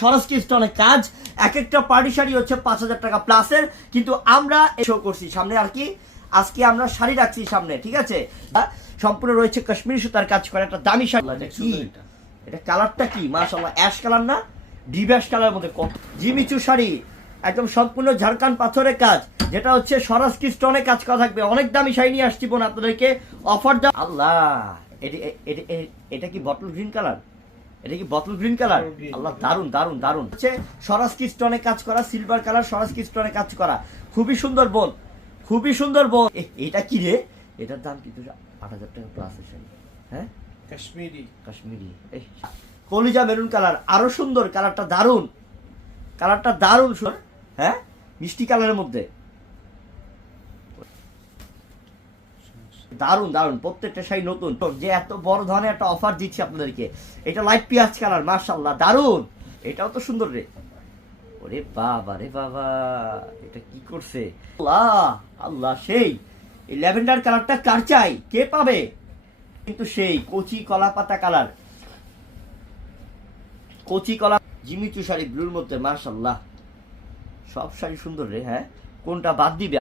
সরস্কি স্টোনের কাজ, এক একটা পার্টি শাড়ি হচ্ছে 5,000 টাকা প্লাসের, কিন্তু আমরা শো করছি সামনে আর কি, আজকে আমরা শাড়ি রাখছি সামনে, ঠিক আছে। সম্পূর্ণ রয়েছে কাশ্মীরি সুতার কাজ করে একটা দামি শাড়ি। কি এটা কালারটা কি মাশাআল্লাহ, অ্যাশ কালার না, ডিপ অ্যাশ কালারের মধ্যে জিমিচু শাড়ি, একদম সম্পূর্ণ ঝাড়খান্ড পাথরের কাজ, যেটা হচ্ছে সরস্কি স্টোনে কাজ করা থাকবে। অনেক দামি শাড়ি নিয়ে আসছি বোন আপনাদেরকে, অফার দাও। আল্লাহ, এটা কি বটল গ্রিন কালার? এটা কি বটল গ্রিন কালার? আল্লাহ, দারুন দারুন দারুন হচ্ছে সরস্কি স্টোনে কাজ করা, সিলভার কালার সরস্কি স্টোনে কাজ করা, খুবই সুন্দর বোন, খুবই সুন্দর বোন। এটা কি রে? এটার দাম কিন্তু 8,000 টাকা প্লাস এর শাড়ি। হ্যাঁ, কাশ্মীরি কাশ্মীরি কলিজা মেরুন কালার, আরো সুন্দর কালারটা, দারুন কালারটা, দারুন সুন্দর। হ্যাঁ, মিষ্টি কালারের মধ্যে দারুন দারুন, প্রত্যেকটা শাড়ি নতুন। যে এত বড় ধরনের একটা অফার দিচ্ছি আপনাদেরকে, এটা লাইট পেঁয়াজ কালার, মাশাআল্লাহ দারুন, এটাও তো সুন্দর রে। ওরে বাবা রে বাবা, এটা কি করছে আল্লাহ আল্লাহ, সেই এই ল্যাভেন্ডার কালারটা কার চাই, কে পাবে? কিন্তু সেই কচি কলা পাতা কালার, কচি কলা জিমিচু শাড়ি ব্লুর মধ্যে, মাশাআল্লাহ সব শাড়ি সুন্দর রে। হ্যাঁ, কোনটা বাদ দিবে?